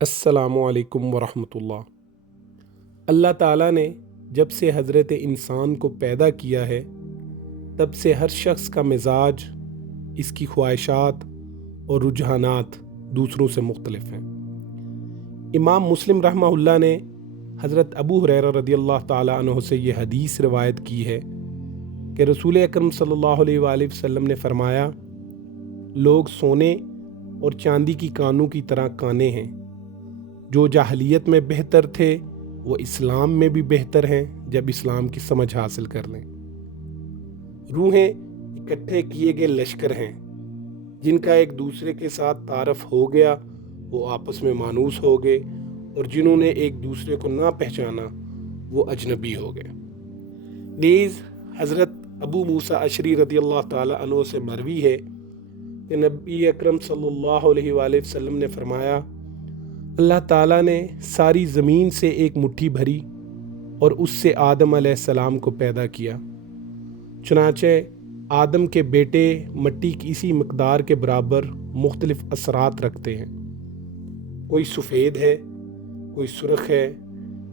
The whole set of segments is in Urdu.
السلام علیکم ورحمۃ اللہ۔ اللہ تعالیٰ نے جب سے حضرت انسان کو پیدا کیا ہے تب سے ہر شخص کا مزاج، اس کی خواہشات اور رجحانات دوسروں سے مختلف ہیں۔ امام مسلم رحمہ اللہ نے حضرت ابو ہریرہ رضی اللہ تعالیٰ عنہ سے یہ حدیث روایت کی ہے کہ رسول اکرم صلی اللہ علیہ وآلہ وسلم نے فرمایا، لوگ سونے اور چاندی کی کانوں کی طرح کانے ہیں، جو جاہلیت میں بہتر تھے وہ اسلام میں بھی بہتر ہیں جب اسلام کی سمجھ حاصل کر لیں۔ روحیں اکٹھے کیے گئے لشکر ہیں، جن کا ایک دوسرے کے ساتھ تعارف ہو گیا وہ آپس میں مانوس ہو گئے، اور جنہوں نے ایک دوسرے کو نہ پہچانا وہ اجنبی ہو گئے۔ نیز حضرت ابو موسیٰ اشعری رضی اللہ تعالیٰ عنہ سے مروی ہے کہ نبی اکرم صلی اللہ علیہ وآلہ وسلم نے فرمایا، اللہ تعالیٰ نے ساری زمین سے ایک مٹھی بھری اور اس سے آدم علیہ السلام کو پیدا کیا، چنانچہ آدم کے بیٹے مٹی کی اسی مقدار کے برابر مختلف اثرات رکھتے ہیں۔ کوئی سفید ہے، کوئی سرخ ہے،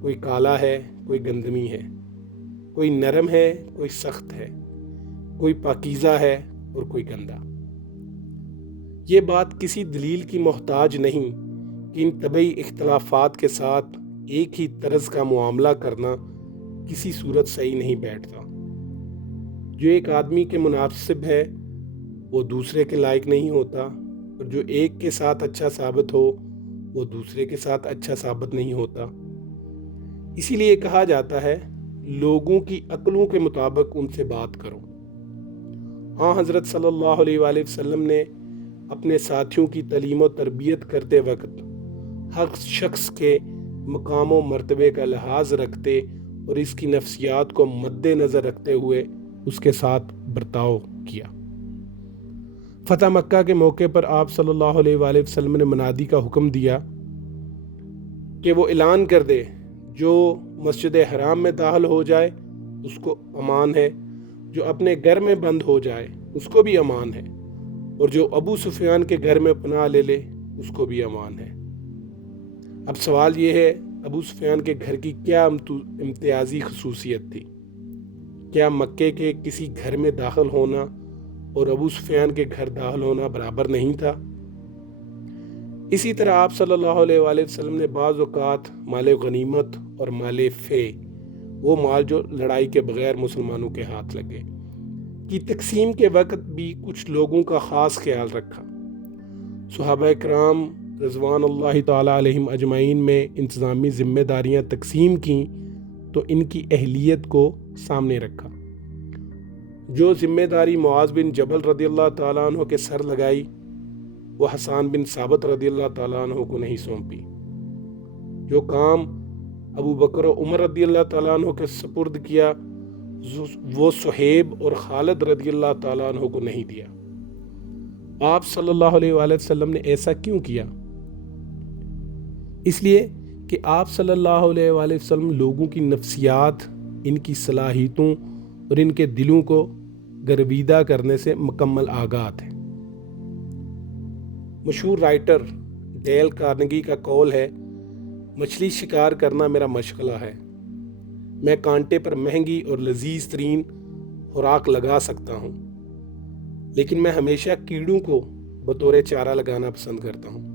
کوئی کالا ہے، کوئی گندمی ہے، کوئی نرم ہے، کوئی سخت ہے، کوئی پاکیزہ ہے اور کوئی گندا۔ یہ بات کسی دلیل کی محتاج نہیں کہ ان طبعی اختلافات کے ساتھ ایک ہی طرز کا معاملہ کرنا کسی صورت صحیح نہیں بیٹھتا۔ جو ایک آدمی کے مناسب ہے وہ دوسرے کے لائق نہیں ہوتا، اور جو ایک کے ساتھ اچھا ثابت ہو وہ دوسرے کے ساتھ اچھا ثابت نہیں ہوتا۔ اسی لیے کہا جاتا ہے، لوگوں کی عقلوں کے مطابق ان سے بات کرو۔ ہاں، حضرت صلی اللہ علیہ وآلہ وسلم نے اپنے ساتھیوں کی تعلیم و تربیت کرتے وقت ہر شخص کے مقام و مرتبے کا لحاظ رکھتے اور اس کی نفسیات کو مد نظر رکھتے ہوئے اس کے ساتھ برتاؤ کیا۔ فتح مکہ کے موقع پر آپ صلی اللہ علیہ وآلہ وسلم نے منادی کا حکم دیا کہ وہ اعلان کر دے، جو مسجد حرام میں داخل ہو جائے اس کو امان ہے، جو اپنے گھر میں بند ہو جائے اس کو بھی امان ہے، اور جو ابو سفیان کے گھر میں پناہ لے لے اس کو بھی امان ہے۔ اب سوال یہ ہے، ابو سفیان کے گھر کی کیا امتیازی خصوصیت تھی؟ کیا مکے کے کسی گھر میں داخل ہونا اور ابو سفیان کے گھر داخل ہونا برابر نہیں تھا؟ اسی طرح آپ صلی اللہ علیہ وآلہ وسلم نے بعض اوقات مال غنیمت اور مال فے، وہ مال جو لڑائی کے بغیر مسلمانوں کے ہاتھ لگے، کی تقسیم کے وقت بھی کچھ لوگوں کا خاص خیال رکھا۔ صحابہ کرام رضوان اللہ تعالیٰ علیہم اجمعین میں انتظامی ذمہ داریاں تقسیم کیں تو ان کی اہلیت کو سامنے رکھا۔ جو ذمہ داری معاذ بن جبل رضی اللہ تعالیٰ عنہ کے سر لگائی وہ حسان بن ثابت رضی اللہ تعالیٰ عنہ کو نہیں سونپی۔ جو کام ابو بکر و عمر رضی اللہ تعالیٰ عنہ کے سپرد کیا وہ صہیب اور خالد رضی اللہ تعالیٰ عنہ کو نہیں دیا۔ آپ صلی اللہ علیہ وآلہ وسلم نے ایسا کیوں کیا؟ اس لیے کہ آپ صلی اللہ علیہ وآلہ وسلم لوگوں کی نفسیات، ان کی صلاحیتوں اور ان کے دلوں کو گرویدہ کرنے سے مکمل آگاہ تھے۔ مشہور رائٹر ڈیل کارنگی کا قول ہے، مچھلی شکار کرنا میرا مشغلہ ہے، میں کانٹے پر مہنگی اور لذیذ ترین خوراک لگا سکتا ہوں، لیکن میں ہمیشہ کیڑوں کو بطور چارہ لگانا پسند کرتا ہوں،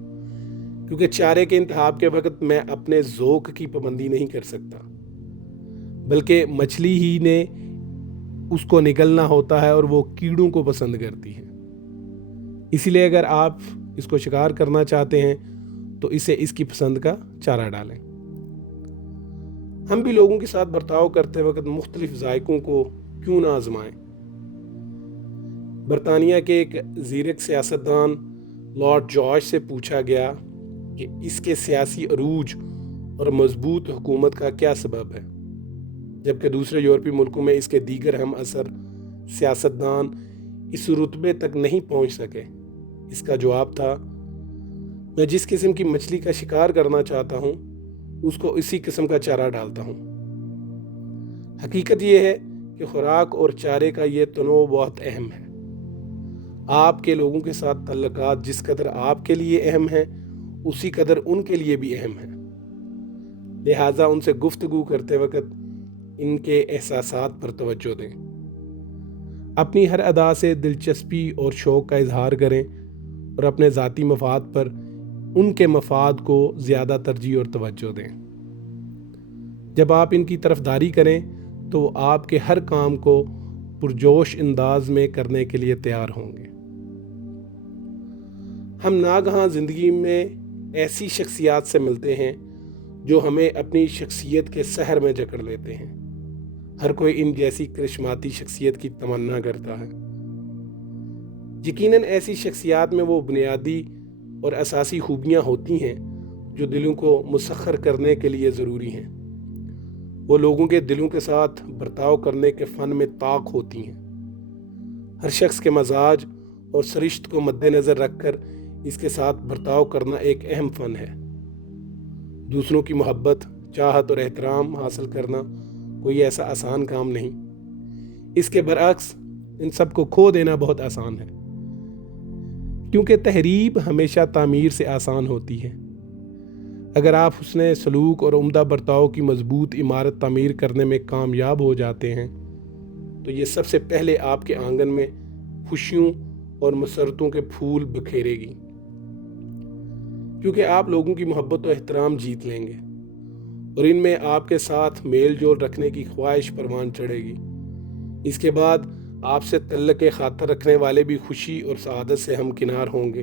کیونکہ چارے کے انتخاب کے وقت میں اپنے ذوق کی پابندی نہیں کر سکتا، بلکہ مچھلی ہی نے اس کو نگلنا ہوتا ہے اور وہ کیڑوں کو پسند کرتی ہے۔ اسی لیے اگر آپ اس کو شکار کرنا چاہتے ہیں تو اسے اس کی پسند کا چارہ ڈالیں۔ ہم بھی لوگوں کے ساتھ برتاؤ کرتے وقت مختلف ذائقوں کو کیوں نہ آزمائیں؟ برطانیہ کے ایک زیرک سیاستدان لارڈ جارج سے پوچھا گیا کہ اس کے سیاسی عروج اور مضبوط حکومت کا کیا سبب ہے، جبکہ دوسرے یورپی ملکوں میں اس کے دیگر ہم اثر سیاستدان اس رتبے تک نہیں پہنچ سکے۔ اس کا جواب تھا، میں جس قسم کی مچھلی کا شکار کرنا چاہتا ہوں اس کو اسی قسم کا چارہ ڈالتا ہوں۔ حقیقت یہ ہے کہ خوراک اور چارے کا یہ تنوع بہت اہم ہے۔ آپ کے لوگوں کے ساتھ تعلقات جس قدر آپ کے لیے اہم ہیں اسی قدر ان کے لیے بھی اہم ہے۔ لہٰذا ان سے گفتگو کرتے وقت ان کے احساسات پر توجہ دیں۔ اپنی ہر ادا سے دلچسپی اور شوق کا اظہار کریں اور اپنے ذاتی مفاد پر ان کے مفاد کو زیادہ ترجیح اور توجہ دیں۔ جب آپ ان کی طرفداری کریں تو وہ آپ کے ہر کام کو پرجوش انداز میں کرنے کے لیے تیار ہوں گے۔ ہم ناگہاں زندگی میں ایسی شخصیات سے ملتے ہیں جو ہمیں اپنی شخصیت کے سحر میں جکڑ لیتے ہیں۔ ہر کوئی ان جیسی کرشماتی شخصیت کی تمنا کرتا ہے۔ یقیناً ایسی شخصیات میں وہ بنیادی اور اساسی خوبیاں ہوتی ہیں جو دلوں کو مسخر کرنے کے لیے ضروری ہیں۔ وہ لوگوں کے دلوں کے ساتھ برتاؤ کرنے کے فن میں طاق ہوتی ہیں۔ ہر شخص کے مزاج اور سرشت کو مد نظر رکھ کر اس کے ساتھ برتاؤ کرنا ایک اہم فن ہے۔ دوسروں کی محبت، چاہت اور احترام حاصل کرنا کوئی ایسا آسان کام نہیں۔ اس کے برعکس ان سب کو کھو دینا بہت آسان ہے، کیونکہ تحریب ہمیشہ تعمیر سے آسان ہوتی ہے۔ اگر آپ حسن سلوک اور عمدہ برتاؤ کی مضبوط عمارت تعمیر کرنے میں کامیاب ہو جاتے ہیں تو یہ سب سے پہلے آپ کے آنگن میں خوشیوں اور مسرتوں کے پھول بکھیرے گی، کیونکہ آپ لوگوں کی محبت و احترام جیت لیں گے اور ان میں آپ کے ساتھ میل جول رکھنے کی خواہش پروان چڑھے گی۔ اس کے بعد آپ سے تعلق خاطر رکھنے والے بھی خوشی اور سعادت سے ہمکنار ہوں گے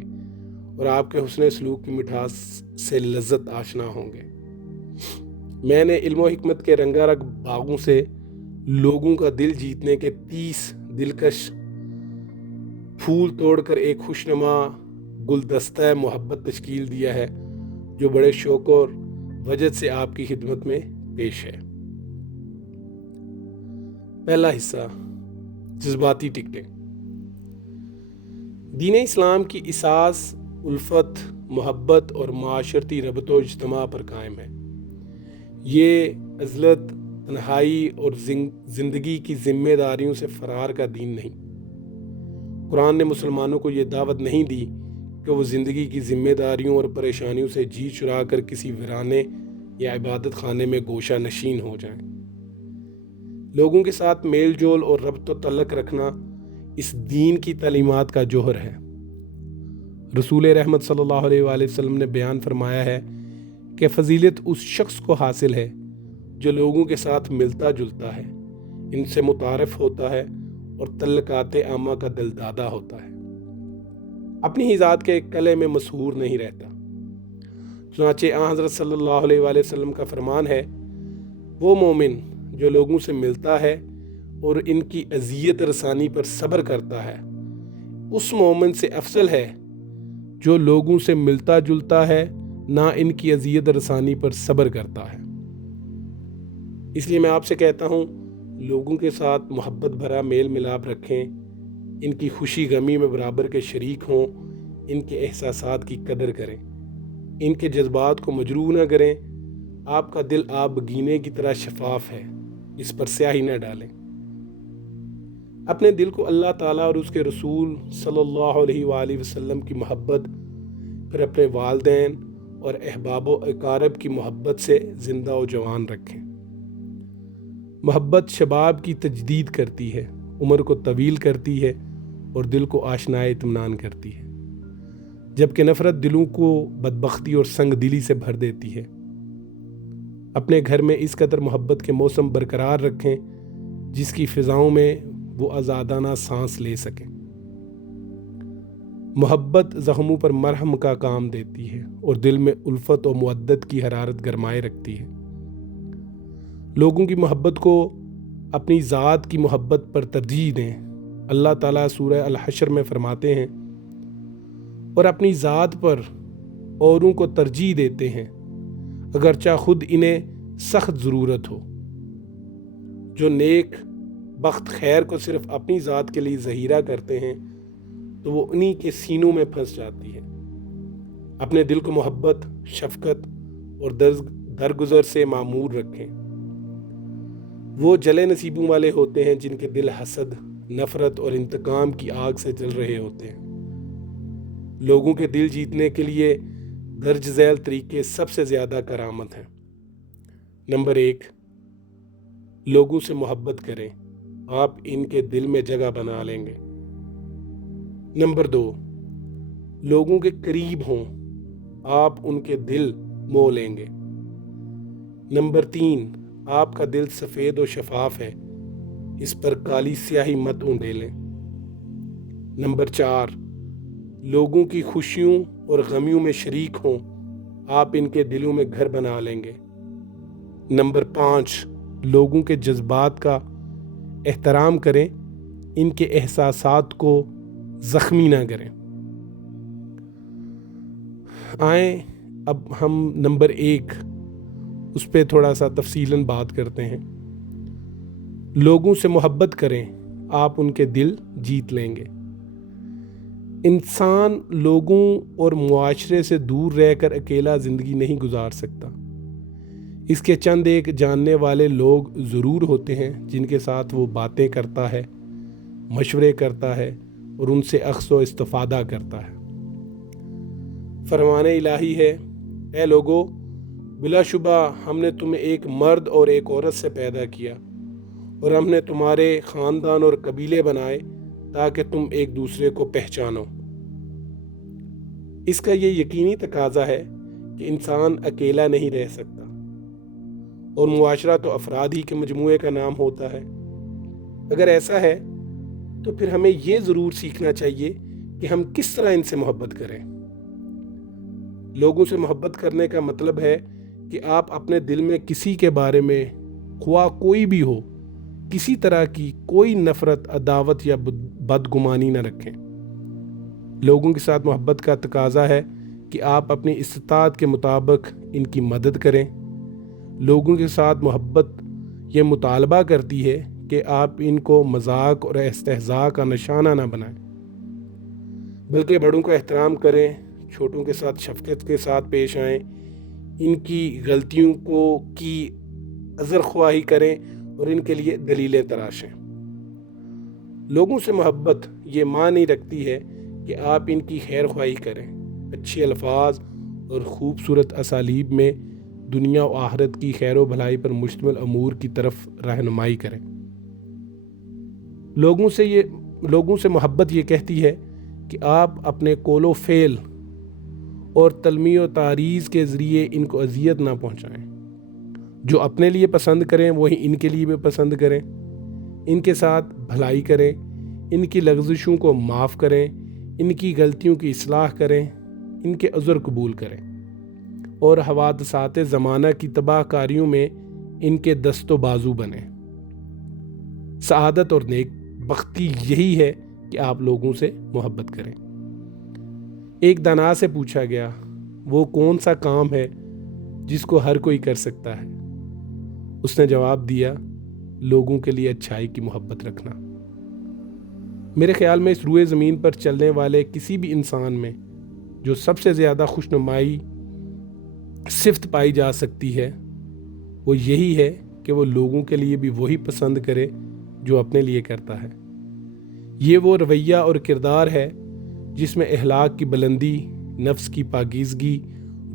اور آپ کے حسن سلوک کی مٹھاس سے لذت آشنا ہوں گے۔ میں نے علم و حکمت کے رنگا رنگ باغوں سے لوگوں کا دل جیتنے کے 30 دلکش پھول توڑ کر ایک خوشنما گلدستہ محبت تشکیل دیا ہے جو بڑے شوق اور وجد سے آپ کی خدمت میں پیش ہے۔ پہلا حصہ، جذباتی ٹکٹیں۔ دین اسلام کی اساس الفت، محبت اور معاشرتی ربط و اجتماع پر قائم ہے۔ یہ عزلت، تنہائی اور زندگی کی ذمہ داریوں سے فرار کا دین نہیں۔ قرآن نے مسلمانوں کو یہ دعوت نہیں دی کہ وہ زندگی کی ذمہ داریوں اور پریشانیوں سے جی چرا کر کسی ویرانے یا عبادت خانے میں گوشہ نشین ہو جائیں۔ لوگوں کے ساتھ میل جول اور ربط و تعلق رکھنا اس دین کی تعلیمات کا جوہر ہے۔ رسول رحمت صلی اللہ علیہ وآلہ وسلم نے بیان فرمایا ہے کہ فضیلت اس شخص کو حاصل ہے جو لوگوں کے ساتھ ملتا جلتا ہے، ان سے متعارف ہوتا ہے اور تعلقات عامہ کا دلدادہ ہوتا ہے، اپنی ہی ذات کے قلعے میں مسحور نہیں رہتا۔ چنانچہ آن حضرت صلی اللہ علیہ وآلہ وسلم کا فرمان ہے، وہ مومن جو لوگوں سے ملتا ہے اور ان کی اذیت رسانی پر صبر کرتا ہے، اس مومن سے افضل ہے جو لوگوں سے ملتا جلتا ہے، نہ ان کی اذیت رسانی پر صبر کرتا ہے۔ اس لیے میں آپ سے کہتا ہوں، لوگوں کے ساتھ محبت بھرا میل ملاپ رکھیں، ان کی خوشی غمی میں برابر کے شریک ہوں، ان کے احساسات کی قدر کریں، ان کے جذبات کو مجروح نہ کریں۔ آپ کا دل آب گینے کی طرح شفاف ہے، اس پر سیاہی نہ ڈالیں۔ اپنے دل کو اللہ تعالیٰ اور اس کے رسول صلی اللہ علیہ وآلہ وسلم کی محبت، پھر اپنے والدین اور احباب و اقارب کی محبت سے زندہ و جوان رکھیں۔ محبت شباب کی تجدید کرتی ہے، عمر کو طویل کرتی ہے اور دل کو آشنائے اطمینان کرتی ہے، جبکہ نفرت دلوں کو بدبختی اور سنگ دلی سے بھر دیتی ہے۔ اپنے گھر میں اس قدر محبت کے موسم برقرار رکھیں جس کی فضاؤں میں وہ آزادانہ سانس لے سکیں۔ محبت زخموں پر مرہم کا کام دیتی ہے اور دل میں الفت و مودت کی حرارت گرمائے رکھتی ہے۔ لوگوں کی محبت کو اپنی ذات کی محبت پر ترجیح دیں۔ اللہ تعالیٰ سورہ الحشر میں فرماتے ہیں، اور اپنی ذات پر اوروں کو ترجیح دیتے ہیں اگرچہ خود انہیں سخت ضرورت ہو۔ جو نیک بخت خیر کو صرف اپنی ذات کے لیے ذخیرہ کرتے ہیں تو وہ انہی کے سینوں میں پھنس جاتی ہے۔ اپنے دل کو محبت، شفقت اور درگزر سے معمور رکھیں۔ وہ جلے نصیبوں والے ہوتے ہیں جن کے دل حسد، نفرت اور انتقام کی آگ سے جل رہے ہوتے ہیں۔ لوگوں کے دل جیتنے کے لیے درج ذیل طریقے سب سے زیادہ کرامت ہیں۔ نمبر 1، لوگوں سے محبت کریں، آپ ان کے دل میں جگہ بنا لیں گے۔ نمبر 2، لوگوں کے قریب ہوں، آپ ان کے دل مو لیں گے۔ نمبر 3، آپ کا دل سفید و شفاف ہے، اس پر کالی سیاہی مت اونڈیلیں۔ نمبر 4، لوگوں کی خوشیوں اور غمیوں میں شریک ہوں، آپ ان کے دلوں میں گھر بنا لیں گے۔ نمبر 5، لوگوں کے جذبات کا احترام کریں، ان کے احساسات کو زخمی نہ کریں۔ آئیں اب ہم نمبر 1 اس پہ تھوڑا سا تفصیلاً بات کرتے ہیں۔ لوگوں سے محبت کریں، آپ ان کے دل جیت لیں گے۔ انسان لوگوں اور معاشرے سے دور رہ کر اکیلا زندگی نہیں گزار سکتا۔ اس کے چند ایک جاننے والے لوگ ضرور ہوتے ہیں جن کے ساتھ وہ باتیں کرتا ہے، مشورے کرتا ہے اور ان سے اخذ و استفادہ کرتا ہے۔ فرمان الہی ہے، اے لوگو، بلا شبہ ہم نے تمہیں ایک مرد اور ایک عورت سے پیدا کیا، اور ہم نے تمہارے خاندان اور قبیلے بنائے تاکہ تم ایک دوسرے کو پہچانو۔ اس کا یہ یقینی تقاضا ہے کہ انسان اکیلا نہیں رہ سکتا، اور معاشرہ تو افراد ہی کے مجموعے کا نام ہوتا ہے۔ اگر ایسا ہے تو پھر ہمیں یہ ضرور سیکھنا چاہیے کہ ہم کس طرح ان سے محبت کریں۔ لوگوں سے محبت کرنے کا مطلب ہے کہ آپ اپنے دل میں کسی کے بارے میں، خواہ کوئی بھی ہو، کسی طرح کی کوئی نفرت، عداوت یا بدگمانی نہ رکھیں۔ لوگوں کے ساتھ محبت کا تقاضا ہے کہ آپ اپنی استطاعت کے مطابق ان کی مدد کریں۔ لوگوں کے ساتھ محبت یہ مطالبہ کرتی ہے کہ آپ ان کو مذاق اور استہزاء کا نشانہ نہ بنائیں، بلکہ بڑوں کا احترام کریں، چھوٹوں کے ساتھ شفقت کے ساتھ پیش آئیں، ان کی غلطیوں کی عذر خواہی کریں اور ان کے لیے دلیلیں تراشیں۔ لوگوں سے محبت یہ معنی رکھتی ہے کہ آپ ان کی خیر خواہی کریں، اچھے الفاظ اور خوبصورت اسالیب میں دنیا و آخرت کی خیر و بھلائی پر مشتمل امور کی طرف رہنمائی کریں۔ لوگوں سے محبت یہ کہتی ہے کہ آپ اپنے قول و فعل اور تلمیع و تعریض کے ذریعے ان کو اذیت نہ پہنچائیں۔ جو اپنے لیے پسند کریں وہی ان کے لیے بھی پسند کریں، ان کے ساتھ بھلائی کریں، ان کی لغزشوں کو معاف کریں، ان کی غلطیوں کی اصلاح کریں، ان کے عذر قبول کریں، اور حوادثات زمانہ کی تباہ کاریوں میں ان کے دست و بازو بنیں۔ سعادت اور نیک بختی یہی ہے کہ آپ لوگوں سے محبت کریں۔ ایک دانا سے پوچھا گیا، وہ کون سا کام ہے جس کو ہر کوئی کر سکتا ہے؟ اس نے جواب دیا، لوگوں کے لیے اچھائی کی محبت رکھنا۔ میرے خیال میں اس روئے زمین پر چلنے والے کسی بھی انسان میں جو سب سے زیادہ خوشنمائی صفت پائی جا سکتی ہے وہ یہی ہے کہ وہ لوگوں کے لیے بھی وہی پسند کرے جو اپنے لیے کرتا ہے۔ یہ وہ رویہ اور کردار ہے جس میں اخلاق کی بلندی، نفس کی پاکیزگی،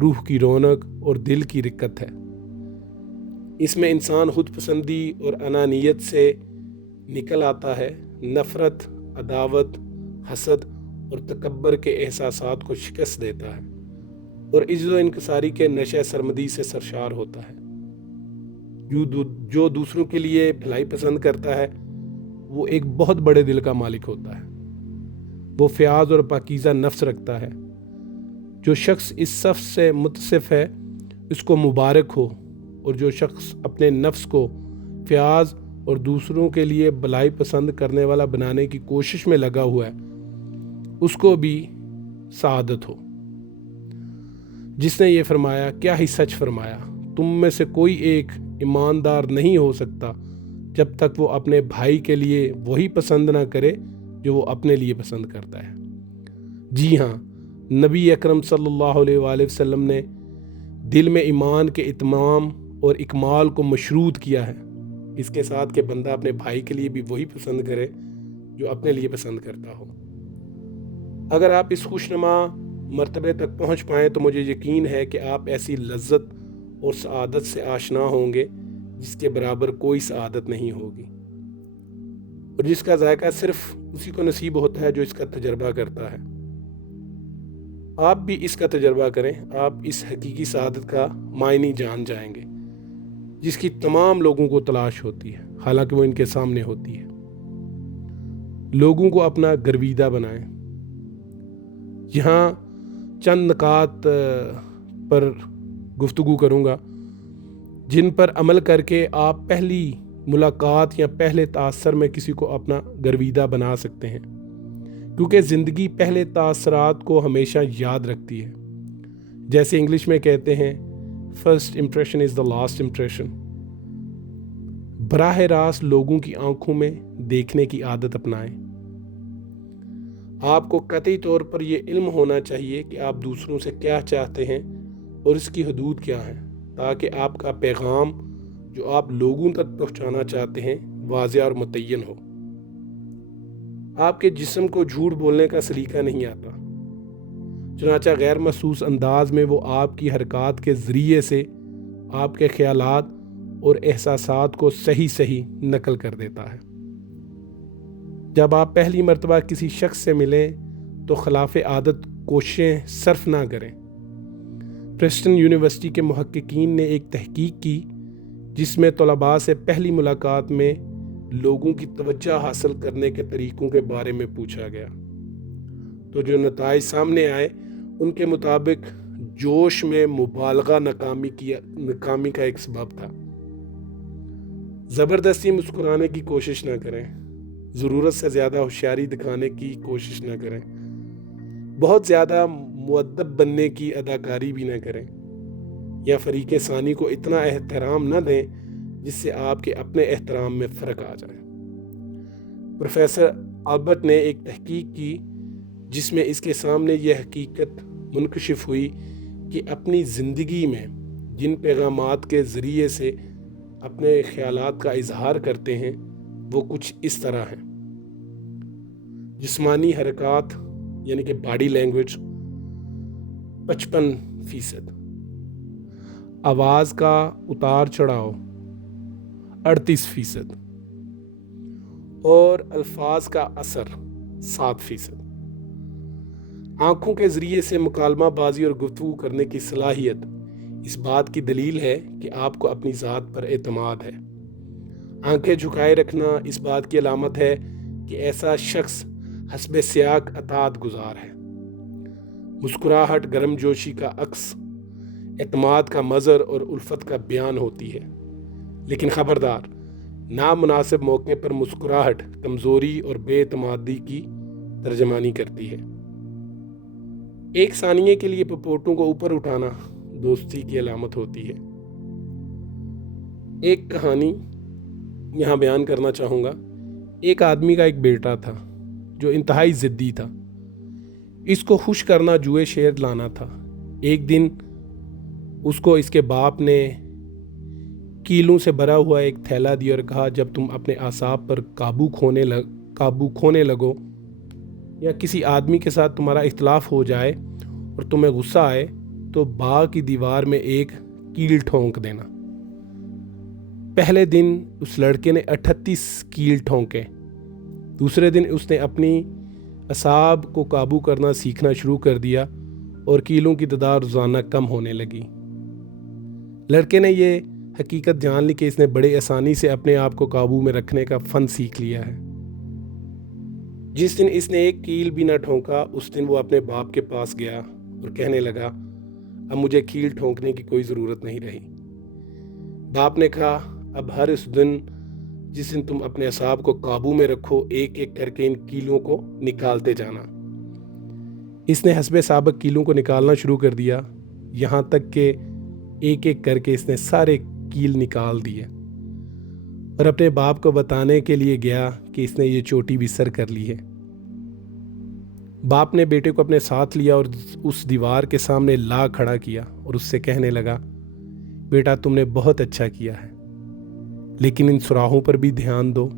روح کی رونق اور دل کی رقت ہے۔ اس میں انسان خود پسندی اور انانیت سے نکل آتا ہے، نفرت، عداوت، حسد اور تکبر کے احساسات کو شکست دیتا ہے، اور عجز و انکساری کے نشے سرمدی سے سرشار ہوتا ہے۔ جو دوسروں کے لیے بھلائی پسند کرتا ہے وہ ایک بہت بڑے دل کا مالک ہوتا ہے۔ وہ فیاض اور پاکیزہ نفس رکھتا ہے۔ جو شخص اس صف سے متصف ہے اس کو مبارک ہو، اور جو شخص اپنے نفس کو فیاض اور دوسروں کے لیے بھلائی پسند کرنے والا بنانے کی کوشش میں لگا ہوا ہے اس کو بھی سعادت ہو۔ جس نے یہ فرمایا کیا ہی سچ فرمایا، تم میں سے کوئی ایک ایماندار نہیں ہو سکتا جب تک وہ اپنے بھائی کے لیے وہی پسند نہ کرے جو وہ اپنے لیے پسند کرتا ہے۔ جی ہاں، نبی اکرم صلی اللہ علیہ وآلہ وسلم نے دل میں ایمان کے اتمام اور اکمال کو مشروط کیا ہے، اس کے ساتھ کہ بندہ اپنے بھائی کے لیے بھی وہی پسند کرے جو اپنے لیے پسند کرتا ہو۔ اگر آپ اس خوشنما مرتبے تک پہنچ پائیں تو مجھے یقین ہے کہ آپ ایسی لذت اور سعادت سے آشنا ہوں گے جس کے برابر کوئی سعادت نہیں ہوگی، اور جس کا ذائقہ صرف اسی کو نصیب ہوتا ہے جو اس کا تجربہ کرتا ہے۔ آپ بھی اس کا تجربہ کریں، آپ اس حقیقی سعادت کا معنی جان جائیں گے جس کی تمام لوگوں کو تلاش ہوتی ہے، حالانکہ وہ ان کے سامنے ہوتی ہے۔ لوگوں کو اپنا گرویدہ بنائیں۔ یہاں چند نکات پر گفتگو کروں گا جن پر عمل کر کے آپ پہلی ملاقات یا پہلے تاثر میں کسی کو اپنا گرویدہ بنا سکتے ہیں، کیونکہ زندگی پہلے تاثرات کو ہمیشہ یاد رکھتی ہے۔ جیسے انگلش میں کہتے ہیں first impression is the last impression. براہ راست لوگوں کی آنکھوں میں دیکھنے کی عادت اپنائیں۔ آپ کو قطعی طور پر یہ علم ہونا چاہیے کہ آپ دوسروں سے کیا چاہتے ہیں اور اس کی حدود کیا ہیں، تاکہ آپ کا پیغام جو آپ لوگوں تک پہنچانا چاہتے ہیں واضح اور متعین ہو۔ آپ کے جسم کو جھوٹ بولنے کا سلیقہ نہیں آتا، چنانچہ غیر محسوس انداز میں وہ آپ کی حرکات کے ذریعے سے آپ کے خیالات اور احساسات کو صحیح نقل کر دیتا ہے۔ جب آپ پہلی مرتبہ کسی شخص سے ملیں تو خلاف عادت کوششیں صرف نہ کریں۔ پریسٹن یونیورسٹی کے محققین نے ایک تحقیق کی جس میں طلباء سے پہلی ملاقات میں لوگوں کی توجہ حاصل کرنے کے طریقوں کے بارے میں پوچھا گیا، تو جو نتائج سامنے آئے ان کے مطابق جوش میں مبالغہ ناکامی کا ایک سبب تھا۔ زبردستی مسکرانے کی کوشش نہ کریں، ضرورت سے زیادہ ہوشیاری دکھانے کی کوشش نہ کریں، بہت زیادہ مؤدب بننے کی اداکاری بھی نہ کریں، یا فریق ثانی کو اتنا احترام نہ دیں جس سے آپ کے اپنے احترام میں فرق آ جائے۔ پروفیسر البرٹ نے ایک تحقیق کی جس میں اس کے سامنے یہ حقیقت منکشف ہوئی کہ اپنی زندگی میں جن پیغامات کے ذریعے سے اپنے خیالات کا اظہار کرتے ہیں وہ کچھ اس طرح ہیں۔ جسمانی حرکات یعنی کہ باڈی لینگویج 55%، آواز کا اتار چڑھاؤ 38%، اور الفاظ کا اثر 7%۔ آنکھوں کے ذریعے سے مکالمہ بازی اور گفتگو کرنے کی صلاحیت اس بات کی دلیل ہے کہ آپ کو اپنی ذات پر اعتماد ہے۔ آنکھیں جھکائے رکھنا اس بات کی علامت ہے کہ ایسا شخص حسب سیاق اطاعت گزار ہے۔ مسکراہٹ گرم جوشی کا عکس، اعتماد کا مظہر اور الفت کا بیان ہوتی ہے، لیکن خبردار، نامناسب موقع پر مسکراہٹ کمزوری اور بے اعتمادی کی ترجمانی کرتی ہے۔ ایک ثانیے کے لیے پپوٹوں کو اوپر اٹھانا دوستی کی علامت ہوتی ہے۔ ایک کہانی یہاں بیان کرنا چاہوں گا۔ ایک آدمی کا ایک بیٹا تھا جو انتہائی ضدی تھا۔ اس کو خوش کرنا جوئے شیر لانا تھا۔ ایک دن اس کو اس کے باپ نے کیلوں سے بھرا ہوا ایک تھیلا دیا اور کہا، جب تم اپنے اعصاب پر قابو کھونے لگو یا کسی آدمی کے ساتھ تمہارا اختلاف ہو جائے اور تمہیں غصہ آئے تو باغ کی دیوار میں ایک کیل ٹھونک دینا۔ پہلے دن اس لڑکے نے 38 کیل ٹھونکے۔ دوسرے دن اس نے اپنی اعصاب کو قابو کرنا سیکھنا شروع کر دیا اور کیلوں کی تعداد روزانہ کم ہونے لگی۔ لڑکے نے یہ حقیقت جان لی کہ اس نے بڑے آسانی سے اپنے آپ کو قابو میں رکھنے کا فن سیکھ لیا ہے۔ جس دن اس نے ایک کیل بھی نہ ٹھونکا اس دن وہ اپنے باپ کے پاس گیا اور کہنے لگا، اب مجھے کیل ٹھونکنے کی کوئی ضرورت نہیں رہی۔ باپ نے کہا، اب ہر اس دن جس دن تم اپنے اعصاب کو قابو میں رکھو ایک ایک کر کے ان کیلوں کو نکالتے جانا۔ اس نے حسب سابق کیلوں کو نکالنا شروع کر دیا، یہاں تک کہ ایک ایک کر کے اس نے سارے کیل نکال دیے اور اپنے باپ کو بتانے کے لیے گیا کہ اس نے یہ چوٹی بھی سر کر لی ہے۔ باپ نے بیٹے کو اپنے ساتھ لیا اور اس دیوار کے سامنے لا کھڑا کیا اور اس سے کہنے لگا، بیٹا تم نے بہت اچھا کیا ہے، لیکن ان سوراخوں پر بھی دھیان دو۔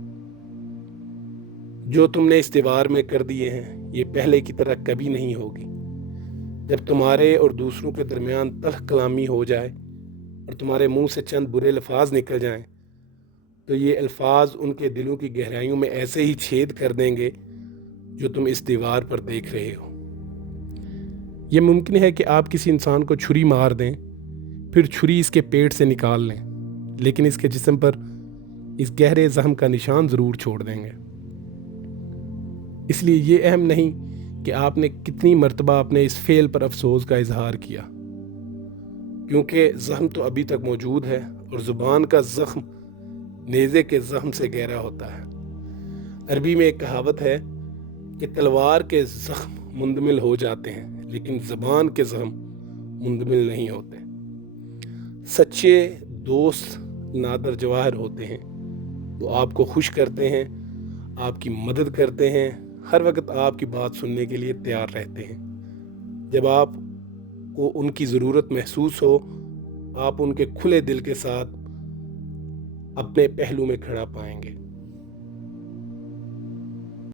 جو تم نے اس دیوار میں کر دیے ہیں یہ پہلے کی طرح کبھی نہیں ہوگی۔ جب تمہارے اور دوسروں کے درمیان تلخ کلامی ہو جائے اور تمہارے منہ سے چند برے الفاظ نکل جائیں تو یہ الفاظ ان کے دلوں کی گہرائیوں میں ایسے ہی چھید کر دیں گے جو تم اس دیوار پر دیکھ رہے ہو۔ یہ ممکن ہے کہ آپ کسی انسان کو چھری مار دیں، پھر چھری اس کے پیٹ سے نکال لیں، لیکن اس کے جسم پر اس گہرے زخم کا نشان ضرور چھوڑ دیں گے۔ اس لیے یہ اہم نہیں کہ آپ نے کتنی مرتبہ اپنے اس فعل پر افسوس کا اظہار کیا، کیونکہ زخم تو ابھی تک موجود ہے اور زبان کا زخم نیزے کے زخم سے گہرا ہوتا ہے۔ عربی میں ایک کہاوت ہے کہ تلوار کے زخم مندمل ہو جاتے ہیں لیکن زبان کے زخم مندمل نہیں ہوتے۔ سچے دوست نادر جواہر ہوتے ہیں، وہ آپ کو خوش کرتے ہیں، آپ کی مدد کرتے ہیں، ہر وقت آپ کی بات سننے کے لیے تیار رہتے ہیں۔ جب آپ کو ان کی ضرورت محسوس ہو، آپ ان کے کھلے دل کے ساتھ اپنے پہلو میں کھڑا پائیں گے۔